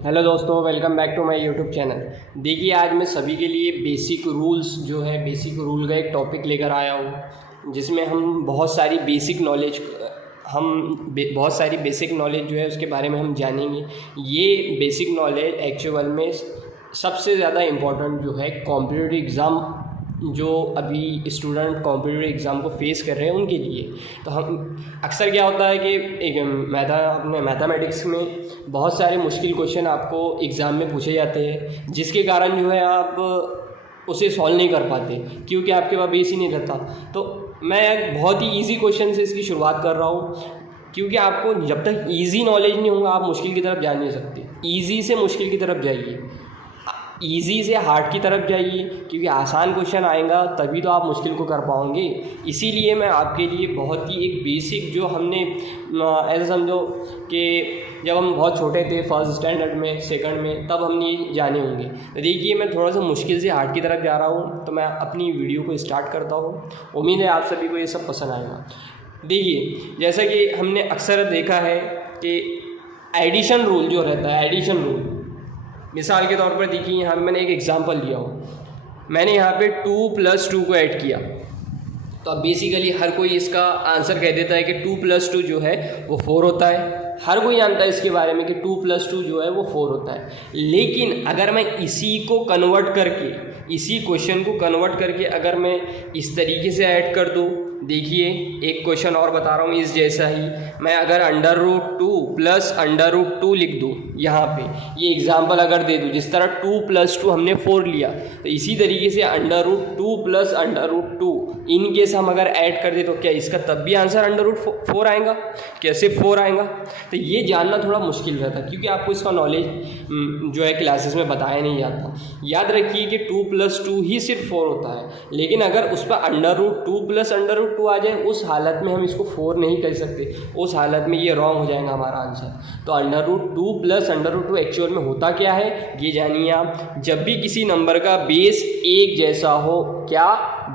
Hello दोस्तों, welcome back to my YouTube channel. देखिए, आज मैं सभी के लिए बेसिक रूल्स जो है बेसिक रूल का एक टॉपिक लेकर आया हूँ, जिसमें हम बहुत सारी बेसिक नॉलेज जो है उसके बारे में हम जानेंगे। ये बेसिक नॉलेज एक्चुअल में सबसे ज़्यादा इम्पोर्टेंट जो है कॉम्पिटिटिव एग्ज़ाम, जो अभी स्टूडेंट कॉम्पिटिटिव एग्ज़ाम को फेस कर रहे हैं उनके लिए। तो हम अक्सर क्या होता है कि एक अपने मैथमेटिक्स में बहुत सारे मुश्किल क्वेश्चन आपको एग्ज़ाम में पूछे जाते हैं, जिसके कारण जो है आप उसे सॉल्व नहीं कर पाते क्योंकि आपके पास बेस ही नहीं रहता। तो मैं एक बहुत ही ईजी क्वेश्चन से इसकी शुरुआत कर रहा हूँ, क्योंकि आपको जब तक ईजी नॉलेज नहीं होगा आप मुश्किल की तरफ जा नहीं सकते। ईजी से मुश्किल की तरफ जाइए, ईजी से हार्ड की तरफ जाइए, क्योंकि आसान क्वेश्चन आएगा तभी तो आप मुश्किल को कर पाओगे। इसीलिए मैं आपके लिए बहुत ही एक बेसिक, जो हमने ऐसा समझो कि जब हम बहुत छोटे थे फर्स्ट स्टैंडर्ड में सेकंड में, तब हमने ये जाने होंगे। तो देखिए, मैं थोड़ा सा मुश्किल से हार्ड की तरफ जा रहा हूँ, तो मैं अपनी वीडियो को स्टार्ट करता हूँ। उम्मीद है आप सभी को ये सब पसंद आएगा। देखिए, जैसा कि हमने अक्सर देखा है कि एडिशन रूल जो रहता है, एडिशन रूल, मिसाल के तौर पर देखिए, यहाँ पे मैंने एक एग्जांपल लिया हो। मैंने यहाँ पे 2 + 2 को ऐड किया, तो अब बेसिकली हर कोई इसका आंसर कह देता है कि 2 + 2 जो है वो 4 होता है। हर कोई जानता है इसके बारे में कि 2 + 2 जो है वो 4 होता है। लेकिन अगर मैं इसी क्वेश्चन को कन्वर्ट करके अगर मैं इस तरीके से ऐड कर दूँ, देखिए एक क्वेश्चन और बता रहा हूँ इस जैसा ही। मैं अगर √2 + √2 लिख दूँ यहाँ पे, ये एग्जांपल अगर दे दूँ, जिस तरह 2 + 2 हमने 4 लिया, तो इसी तरीके से √2 + √2 इन केस हम अगर ऐड कर दे, तो क्या इसका तब भी आंसर √4 आएगा? कैसे 4 आएगा? तो ये जानना थोड़ा मुश्किल रहता है, क्योंकि आपको इसका नॉलेज जो है क्लासेस में बताया नहीं जाता। याद रखिए कि 2 + 2 ही सिर्फ 4 होता है, लेकिन अगर उस पर √2 + √2 आ जाए, उस हालत में हम इसको 4 नहीं कर सकते। उस हालत में ये रॉन्ग हो जाएगा हमारा आंसर। तो √2 + √2 एक्चुअल में होता क्या है ये जानिए आप। जब भी किसी नंबर का बेस एक जैसा हो, क्या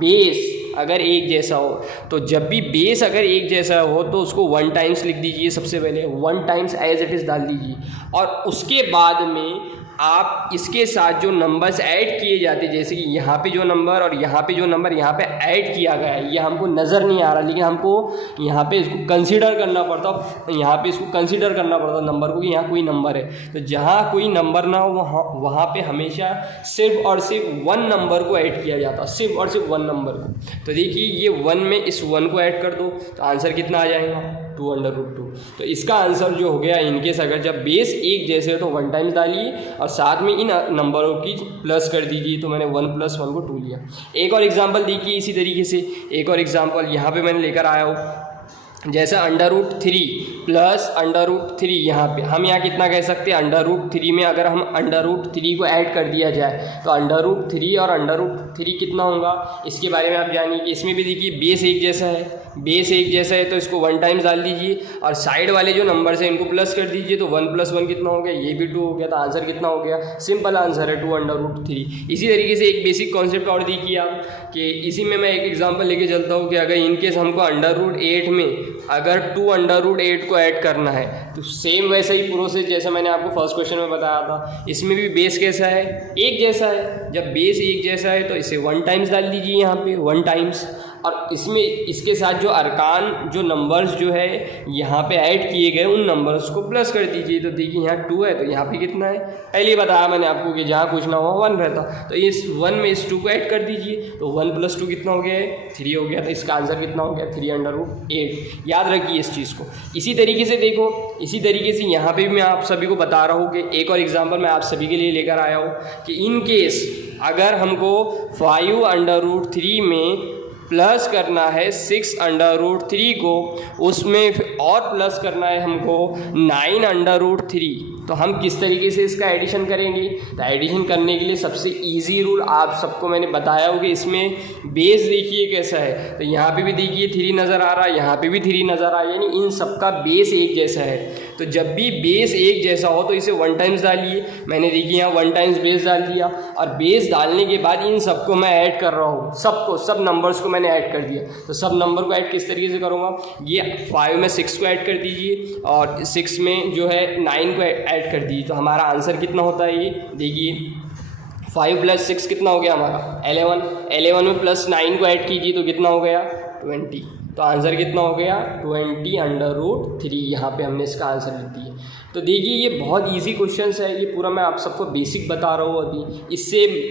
बेस अगर एक जैसा हो, तो जब भी बेस अगर एक जैसा हो तो उसको 1 टाइम्स लिख दीजिए। सबसे पहले 1 टाइम्स एज इट इज़ डाल दीजिए, और उसके बाद में आप इसके साथ जो नंबर्स ऐड किए जाते, जैसे कि यहाँ पे जो नंबर और यहाँ पे जो नंबर यहाँ पे ऐड किया गया है, ये हमको नज़र नहीं आ रहा, लेकिन हमको यहाँ पे इसको कंसीडर करना पड़ता, यहाँ पे इसको कंसीडर करना पड़ता नंबर को, कि यहाँ कोई नंबर है। तो जहाँ कोई नंबर ना हो वहाँ पे हमेशा सिर्फ और सिर्फ 1 नंबर को ऐड किया जाता, सिर्फ और सिर्फ 1 नंबर को। तो देखिए, ये 1 में इस 1 को ऐड कर दो, तो आंसर कितना आ जाएगा? 2√2। तो इसका आंसर जो हो गया, इनकेस अगर जब बेस एक जैसे हो तो 1 टाइम्स डालिए और साथ में इन नंबरों की प्लस कर दीजिए। तो मैंने 1 + 1 को 2 लिया। एक और एग्जांपल देखिए इसी तरीके से, एक और एग्जांपल यहाँ पे मैंने लेकर आया हूँ। जैसा √3 + √3, यहाँ पे हम यहाँ कितना कह सकते हैं? √3 में अगर हम √3 को ऐड कर दिया जाए तो √3 और √3 कितना होगा, इसके बारे में आप जानिए। कि इसमें भी देखिए बेस एक जैसा है, बेस एक जैसा है, तो इसको 1 टाइम्स डाल दीजिए और साइड वाले जो नंबर्स हैं इनको प्लस कर दीजिए। तो 1 + 1 कितना हो गया? ये भी 2 हो गया। तो आंसर कितना हो गया? सिंपल आंसर है 2√3। इसी तरीके से एक बेसिक कॉन्सेप्ट और देखिए आप, कि इसी में मैं एक एग्जांपल लेके चलता हूँ कि अगर इनकेस हमको √8 में अगर 2√8 को ऐड करना है, तो सेम वैसा ही प्रोसेस जैसा मैंने आपको फर्स्ट क्वेश्चन में बताया था। इसमें भी बेस कैसा है? एक जैसा है। जब बेस एक जैसा है तो इसे 1 टाइम्स डाल दीजिए यहाँ पे, 1 टाइम्स, और इसमें इसके साथ जो अरकान जो नंबर्स जो है यहाँ पे ऐड किए गए, उन नंबर्स को प्लस कर दीजिए। तो देखिए यहाँ 2 है, तो यहाँ पे कितना है? पहले ही बताया मैंने आपको कि जहाँ कुछ ना हो 1 रहता, तो इस 1 में इस 2 को ऐड कर दीजिए। तो 1 + 2 कितना हो गया? 3 हो गया। तो इसका आंसर कितना हो गया? 3√8। याद रखिए इस चीज़ को। इसी तरीके से देखो, इसी तरीके से यहाँ पे भी मैं आप सभी को बता रहा हूँ कि एक और एग्जाम्पल मैं आप सभी के लिए लेकर आया हूँ कि इन केस अगर हमको 5√3 में प्लस करना है 6√3 को, उसमें और प्लस करना है हमको 9√3, तो हम किस तरीके से इसका एडिशन करेंगे? तो एडिशन करने के लिए सबसे इजी रूल आप सबको मैंने बताया हो कि इसमें बेस देखिए कैसा है। तो यहाँ पे भी देखिए 3 नज़र आ रहा है, यहाँ पे भी 3 नज़र आ रहा है, यानी इन सबका बेस एक जैसा है। तो जब भी बेस एक जैसा हो तो इसे 1 टाइम्स डालिए। मैंने देखिए यहाँ 1 टाइम्स बेस डाल दिया, और बेस डालने के बाद इन सबको मैं ऐड कर रहा हूँ, सब नंबर्स को मैंने ऐड कर दिया। तो सब नंबर को ऐड किस तरीके से करूँगा, ये 5 में 6 को ऐड कर दीजिए और 6 में जो है 9 को ऐड कर दीजिए। तो हमारा आंसर कितना होता है, ये देखिए 5 + 6 कितना हो गया हमारा 11। 11 में +9 को ऐड कीजिए तो कितना हो गया 20। तो आंसर कितना हो गया 20√3। यहाँ पे हमने इसका आंसर लिख दिया। तो देखिए ये बहुत इजी क्वेश्चंस है, ये पूरा मैं आप सबको बेसिक बता रहा हूँ अभी।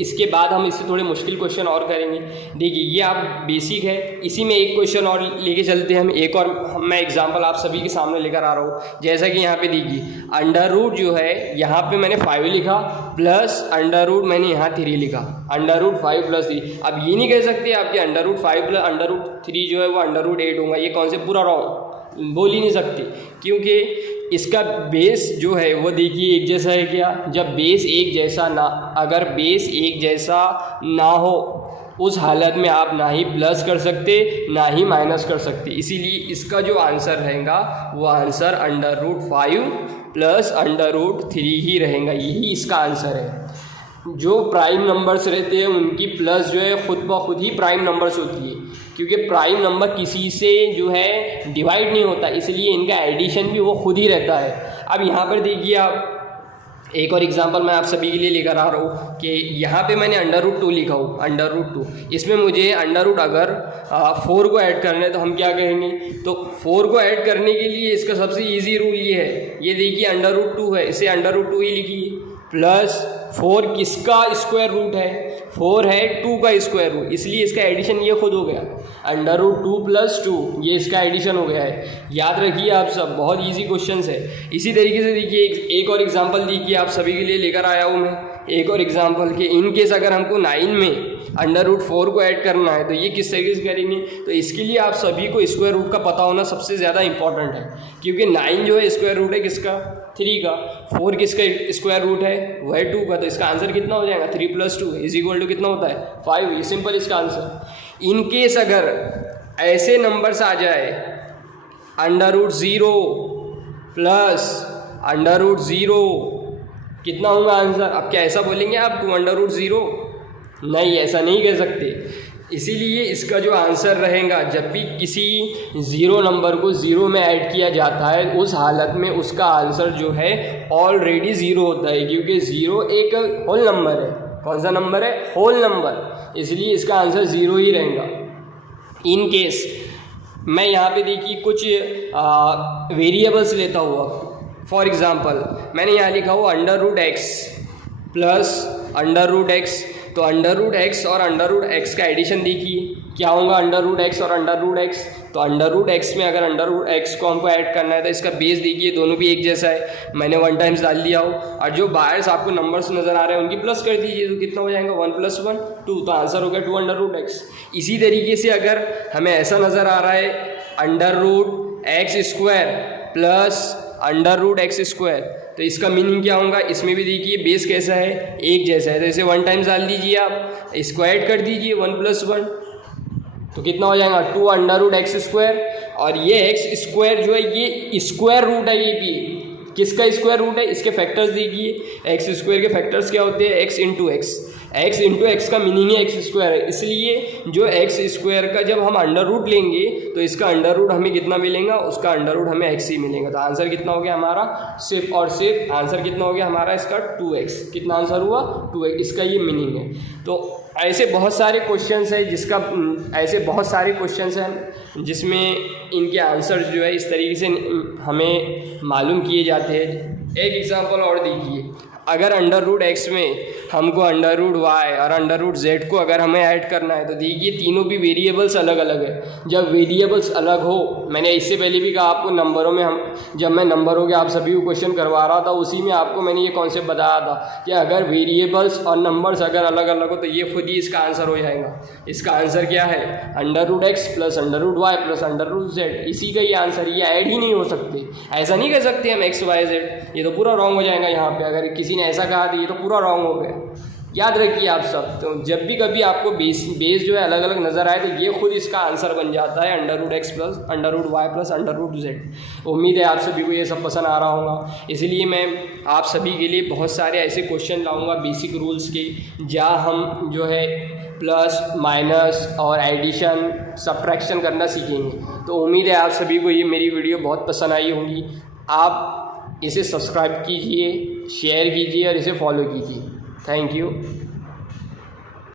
इसके बाद हम इससे थोड़े मुश्किल क्वेश्चन और करेंगे। देखिए ये आप बेसिक है, इसी में एक क्वेश्चन और लेके चलते हैं हम। एक और मैं एग्जांपल आप सभी के सामने लेकर आ रहा हूँ। जैसा कि यहाँ पे देखिए अंडर जो है, यहाँ पे मैंने 5 लिखा प्लस अंडर मैंने यहाँ 3 लिखा, √5 + 3। अब ये नहीं कह सकते आपके √5 + √3 जो है वो √8 होगा। ये कौन से पूरा रॉन्ग बोल ही नहीं सकते, क्योंकि इसका बेस जो है वो देखिए एक जैसा है क्या। जब बेस एक जैसा ना, अगर बेस एक जैसा ना हो उस हालत में आप ना ही प्लस कर सकते ना ही माइनस कर सकते। इसीलिए इसका जो आंसर रहेगा वो आंसर √5 + √3 ही रहेगा। यही इसका आंसर है। जो प्राइम नंबर्स रहते हैं उनकी प्लस जो है खुद ब खुद ही प्राइम नंबर्स होती है, क्योंकि प्राइम नंबर किसी से जो है डिवाइड नहीं होता, इसलिए इनका एडिशन भी वो खुद ही रहता है। अब यहाँ पर देखिए आप एक और एग्जांपल मैं आप सभी के लिए लेकर आ रहा हूँ कि यहाँ पे मैंने √2 लिखा हूँ, √2। इसमें मुझे अगर 4 को ऐड करना है तो हम क्या करेंगे, तो 4 को ऐड करने के लिए इसका सबसे इजी रूल ये है, ये देखिए √2 है, इसे √2 ही लिखिए, प्लस 4 किसका स्क्वायर रूट है, 4 है 2 का स्क्वायर रूट, इसलिए इसका एडिशन ये खुद हो गया √2 + 2, ये इसका एडिशन हो गया है। याद रखिए आप सब, बहुत इजी क्वेश्चंस है। इसी तरीके से देखिए एक और एग्जांपल देखिए आप सभी के लिए लेकर आया हूँ मैं एक और एग्जांपल कि इन केस अगर हमको 9 में √4 को ऐड करना है तो ये किस तरीके से करेंगे। तो इसके लिए आप सभी को स्क्वायर रूट का पता होना सबसे ज़्यादा इंपॉर्टेंट है, क्योंकि 9 जो है स्क्वायर रूट है किसका 3 का, 4 किसका स्क्वायर रूट है वो है 2 का। तो इसका आंसर कितना हो जाएगा 3 + 2 = कितना होता है 5। ये सिंपल इसका आंसर। इन केस अगर ऐसे नंबर्स आ जाए √0 प्लस √0 कितना होगा आंसर। अब क्या ऐसा बोलेंगे आप 2 √0, नहीं ऐसा नहीं कह सकते। इसीलिए इसका जो आंसर रहेगा, जब भी किसी 0 नंबर को 0 में ऐड किया जाता है उस हालत में उसका आंसर जो है ऑलरेडी 0 होता है, क्योंकि 0 एक होल नंबर है। कौन सा नंबर है, होल नंबर, इसलिए इसका आंसर 0 ही रहेगा। इन केस मैं यहाँ पे देखिए कुछ वेरिएबल्स लेता हुआ, फॉर एग्ज़ाम्पल मैंने यहाँ लिखा हुआ √x प्लस √x। तो √x और √x का एडिशन देखिए क्या होगा, √x और √x। तो √x में अगर √x को हमको ऐड करना है तो इसका बेस देखिए दोनों भी एक जैसा है, मैंने 1 टाइम्स डाल दिया हो, और जो बाहर से आपको नंबर्स नज़र आ रहे हैं उनकी प्लस कर दीजिए तो कितना हो जाएगा 1 + 1 2। तो आंसर हो गया 2 √x। इसी तरीके से अगर हमें ऐसा नज़र आ रहा है √x² प्लस √x², तो इसका मीनिंग क्या होगा, इसमें भी देखिए बेस कैसा है एक जैसा है, तो इसे 1 टाइम्स डाल दीजिए आप, इसको ऐड कर दीजिए 1 + 1 तो कितना हो जाएगा 2 √x²। और ये x² जो है ये स्क्वायर रूट है, ये भी किसका स्क्वायर रूट है, इसके फैक्टर्स देखिए। x² के फैक्टर्स क्या होते हैं, x × x का मीनिंग है x² है, इसलिए जो x² का जब हम √ लेंगे तो इसका √ हमें कितना मिलेगा, उसका √ हमें x ही मिलेगा। तो आंसर कितना हो गया हमारा सिर्फ और सिर्फ आंसर कितना हो गया हमारा इसका 2x। कितना आंसर हुआ 2x, इसका ये मीनिंग है। तो ऐसे बहुत सारे क्वेश्चंस हैं जिसमें इनके आंसर जो है इस तरीके से हमें मालूम किए जाते हैं। एक एग्जांपल और देखिए, अगर √x में हमको √y और √z को अगर हमें ऐड करना है तो देखिए तीनों भी वेरिएबल्स अलग अलग है। जब वेरिएबल्स अलग हो, मैंने इससे पहले भी कहा आपको नंबरों में जब मैं नंबरों के आप सभी को क्वेश्चन करवा रहा था उसी में आपको मैंने ये कॉन्सेप्ट बताया था कि अगर वेरिएबल्स और नंबर्स अगर अलग अलग हो तो ये खुद ही इसका आंसर हो जाएगा। इसका आंसर क्या है √x plus √y plus √z, इसी का ये आंसर, ये ऐड ही नहीं हो सकते। ऐसा नहीं कर सकते हम x y z, ये तो पूरा रॉन्ग हो जाएगा। यहाँ पे अगर किसी ने ऐसा कहा तो ये तो पूरा रॉन्ग हो गया। याद रखिए आप सब। तो जब भी कभी आपको बेस जो है अलग अलग नज़र आए तो ये खुद इसका आंसर बन जाता है √x plus √y plus √z। उम्मीद है आप सभी को ये सब पसंद आ रहा होगा। इसलिए मैं आप सभी के लिए बहुत सारे ऐसे क्वेश्चन लाऊंगा बेसिक रूल्स के, जहाँ हम जो है प्लस माइनस और एडिशन सब्ट्रैक्शन करना सीखेंगे। तो उम्मीद है आप सभी को ये मेरी वीडियो बहुत पसंद आई होगी। आप इसे सब्सक्राइब कीजिए, शेयर कीजिए और इसे फॉलो कीजिए। Thank you.